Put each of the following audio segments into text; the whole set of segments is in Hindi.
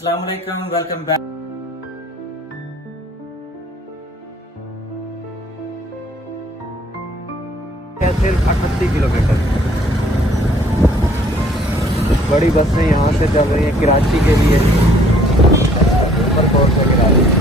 अस्सलाम वालेकुम, वेलकम बैक। सिर्फ 38 किलोमीटर। बड़ी बसें यहाँ से चल रही हैं कराची के लिए, ऊपरकोट वगैरह।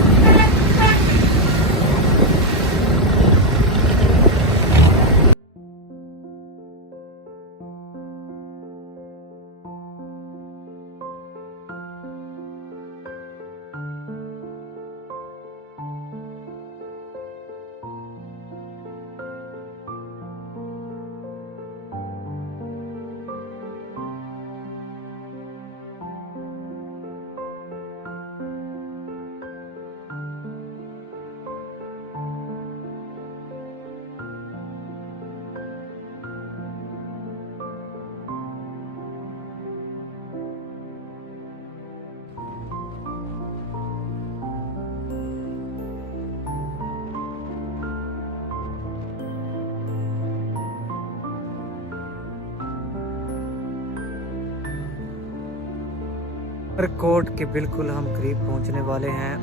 कोट के बिल्कुल हम करीब पहुंचने वाले हैं।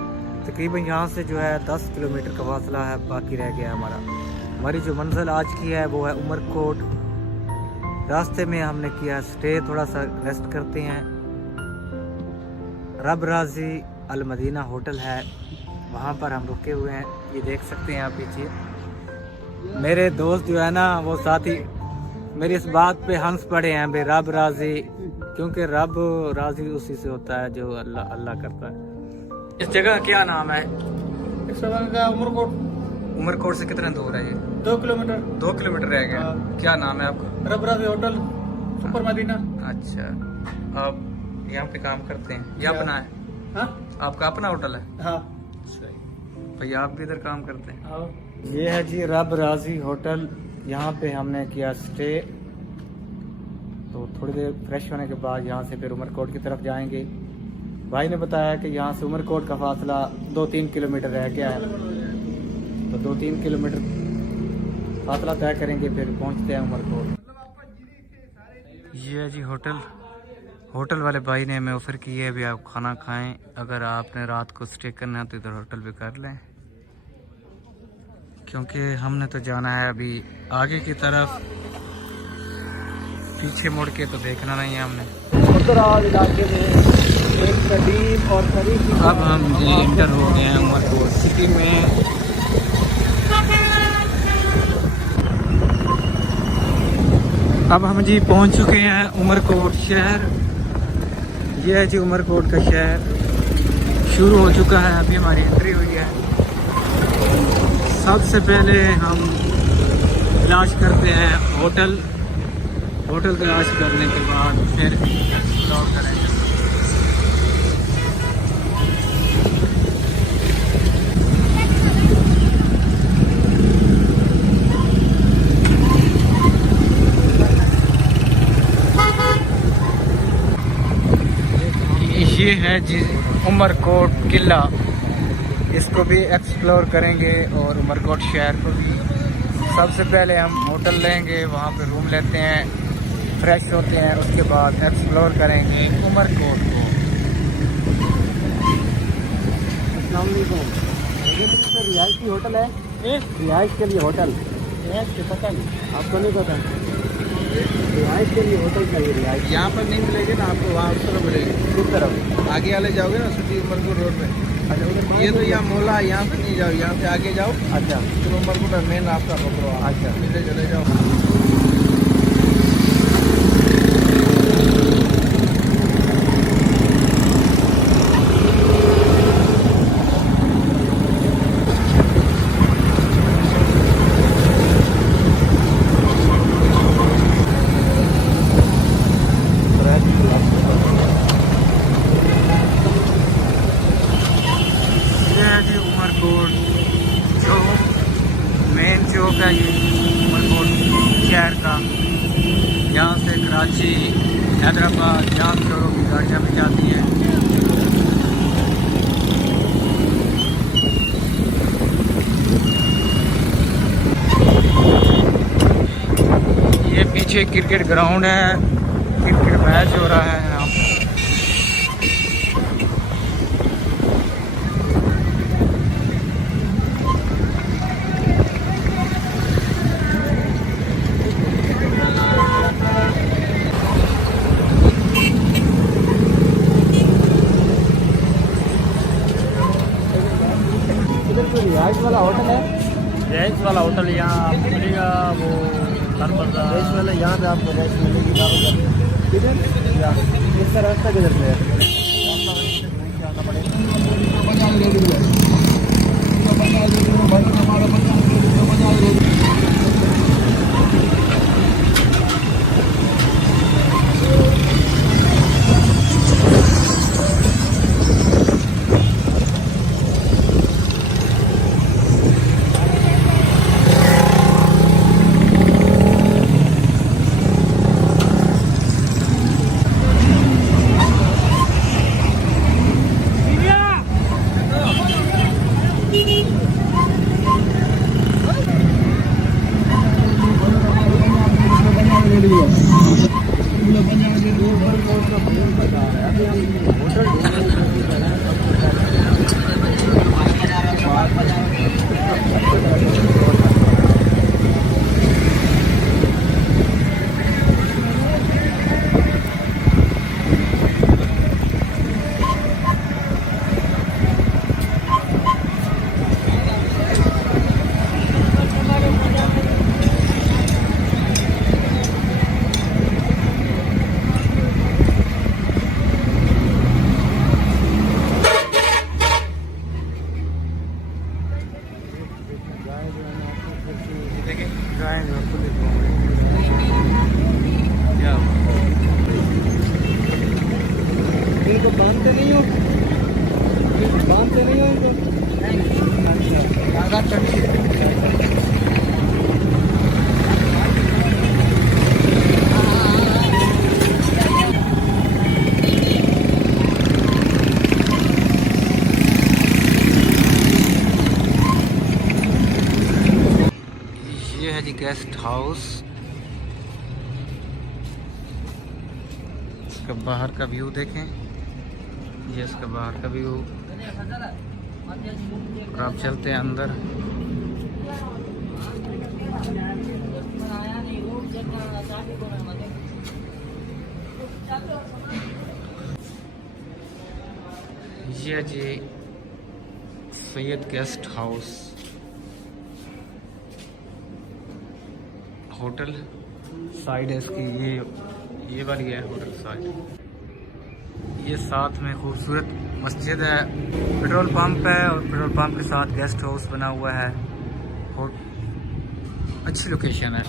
तकरीबन यहाँ से जो है 10 किलोमीटर का फासला है, बाकी रह गया हमारा। हमारी जो मंजिल आज की है वो है उमरकोट। रास्ते में हमने किया स्टे, थोड़ा सा रेस्ट करते हैं। रब राजी अल मदीना होटल है, वहाँ पर हम रुके हुए हैं। ये देख सकते हैं आप पीछे। मेरे दोस्त जो है ना वो साथी मेरी इस बात पे हंस पड़े हैं बे, रब राजी, क्योंकि रब राजी उसी से होता है जो अल्लाह अल्लाह करता है। इस जगह का क्या नाम है? इस जगह का उमरकोट। उमरकोट से कितना दूर है ये? 2 किलोमीटर। 2 किलोमीटर रह गया। क्या नाम है आपका? रब राजी होटल, सुपर मदीना। अच्छा, आप यहाँ पे काम करते हैं? ये अपना है? हाँ, आपका अपना होटल है? हाँ। भैया आप भी इधर काम करते हैं? हाँ। ये है जी रब राजी होटल। यहाँ पे हमने किया स्टे, तो थोड़ी देर फ्रेश होने के बाद यहाँ से फिर उमरकोट की तरफ जाएंगे। भाई ने बताया कि यहाँ से उमरकोट का फासला 2-3 किलोमीटर रह गया है, तो 2-3 किलोमीटर फासला तय करेंगे, फिर पहुँचते हैं उमरकोट। ये है जी होटल। होटल वाले भाई ने हमें ऑफ़र की है भी आप खाना खाएं, अगर आपने रात को स्टे करना है तो इधर होटल पे कर लें, क्योंकि हमने तो जाना है अभी आगे की तरफ। पीछे मुड़ के तो देखना नहीं है हमने। इलाके में एक कदीम और शरीफ। अब हम जी इंटर हो गए हैं उमरकोट सिटी में। अब हम जी पहुंच चुके हैं उमरकोट शहर। यह है जी उमरकोट का शहर शुरू हो चुका है, अभी हमारी एंट्री हुई है। सबसे पहले हम तलाश करते हैं होटल। होटल तलाश करने के बाद फिर एक्सप्लोर करेंगे। ये है जी उमरकोट किला, इसको भी एक्सप्लोर करेंगे और उमरकोट शहर को भी। सबसे पहले हम होटल लेंगे, वहाँ पे रूम लेते हैं, फ्रेश होते हैं, उसके बाद एक्सप्लोर करेंगे उमरकोट को। ये तो रिहायशी होटल है, रिहाइश के लिए होटल। पता नहीं, आपको नहीं पता? रिहाइश के लिए होटल चाहिए। रिहाइश यहाँ पर नहीं मिलेगी ना आपको, वहाँ उस तरफ मिलेगी। किस तरफ? आगे वाले जाओगे ना सिटी उमरकोट रोड में। अच्छा, उधर ये तो यहाँ मोला है, यहाँ से नहीं जाओ, यहाँ से आगे जाओ। अच्छा, फिर उमरकोट मेन रास्ता पकड़ो। अच्छा। सीधे चले जाओ। जो मेन चौक है ये उमरकोट शहर का, यहाँ से कराची, हैदराबाद, जाम शहरों की गाड़ियाँ भी जाती हैं। ये पीछे क्रिकेट ग्राउंड है, क्रिकेट मैच हो रहा है यहाँ। वाला होटल यहाँ मिलेगा, वो रेस वाले यहाँ पे आपको रेस मिलेगी किधर इसका रास्ता किधर से है? इनको बांधते नहीं हो, बांधते नहीं हो इनको। ये है जी गेस्ट हाउस। इसका बाहर का व्यू देखें, ये इसका बाहर का व्यू। और आप चलते हैं अंदर। ये है जी Syed guest house hotel. Side है इसकी, ये वाली है होटल साइड। ये साथ में खूबसूरत मस्जिद है, पेट्रोल पंप है और पेट्रोल पंप के साथ गेस्ट हाउस बना हुआ है। और अच्छी लोकेशन है।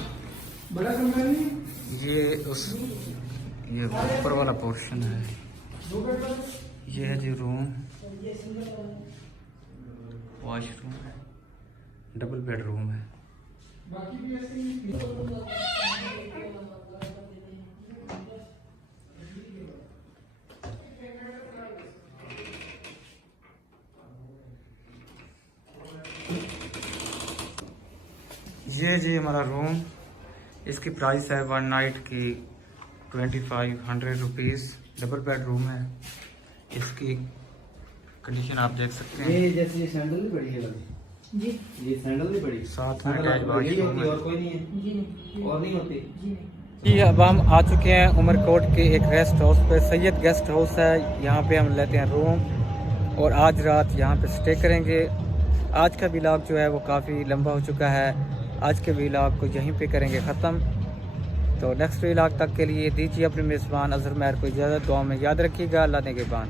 ये ऊपर वाला पोर्शन है। ये है जी रूम, वॉशरूम है, डबल बेडरूम है। ये जी हमारा रूम। इसकी प्राइस है 1 नाइट की 2500 रुपीज़। डबल बेडरूम है। इसकी कंडीशन आप देख सकते हैं। ये जैसे ये सैंडल नहीं पड़ी है जी, ये सैंडल नहीं पड़ी, साथ में अटैच वॉशरूम है। और कोई नहीं है, और नहीं होती जी। अब हम आ चुके हैं उमरकोट के एक गेस्ट हाउस पे। सैयद गेस्ट हाउस है। यहाँ पे हम लेते हैं रूम और आज रात यहाँ पे स्टे करेंगे। आज का व्लॉग जो है वो काफ़ी लंबा हो चुका है। आज के व्लॉग को यहीं पे करेंगे ख़त्म। तो नेक्स्ट व्लॉग तक के लिए दीजिए अपने मेज़बान अज़हर महर को इजाज़त। दुआ में याद रखिएगा। अल्लाह ने के बान।